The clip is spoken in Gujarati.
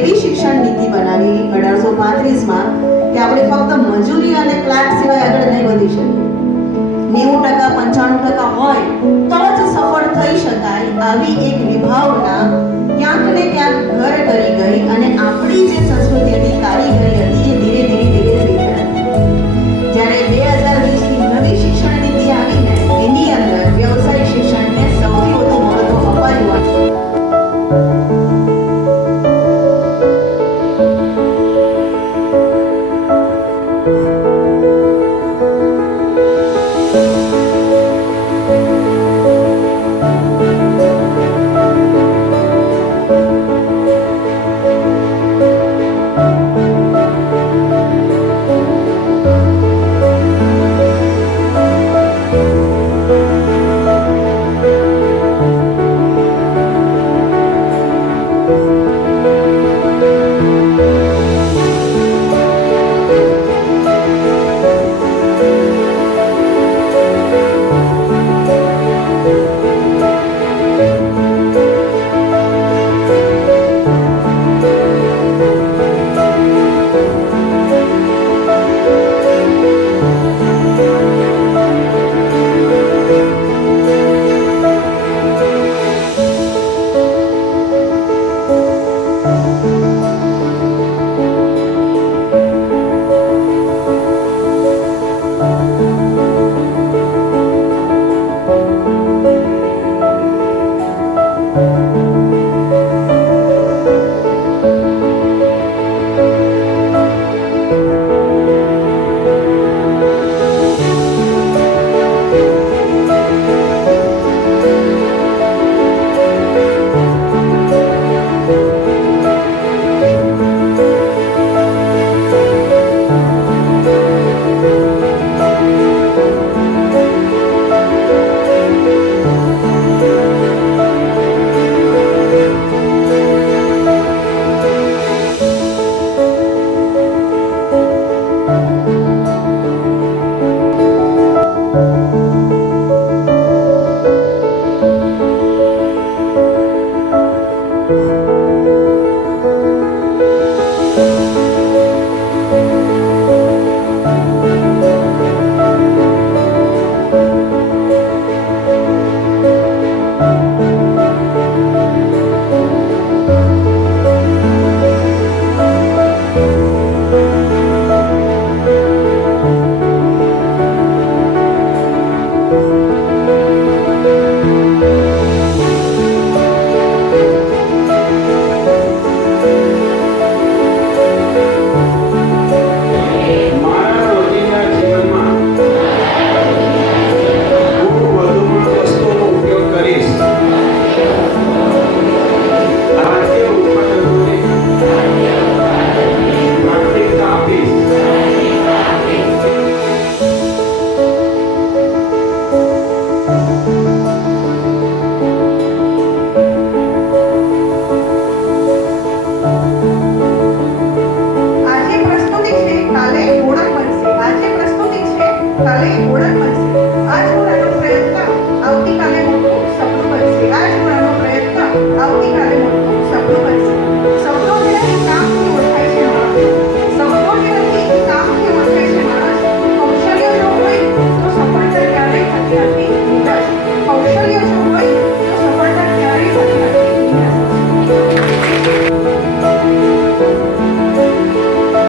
એવી શિક્ષણ નીતિ બનાવી 1835માં કે આપણે ફક્ત મજૂરી અને ક્લાર્ક સિવાય આગળ નહીં વધી શકીએ. 90% 95% હોય તો જ સફળ થઈ શકાય આવી એક વિભાવના ક્યાંક ને ક્યાંક ઘર કરી ગઈ અને આપણી જે સંસ્કૃતિ હતી કારીગરી હતી એ ધીરે ધીરે વિખરાઈ. જ્યારે 2020ની નવી શિક્ષણ નીતિ આવીને એની અંદર વ્યવસાયિક શિક્ષણને સૌથી વધુ મહત્વ અપાયું છે. કાલે ઓળખ મળશે. આજ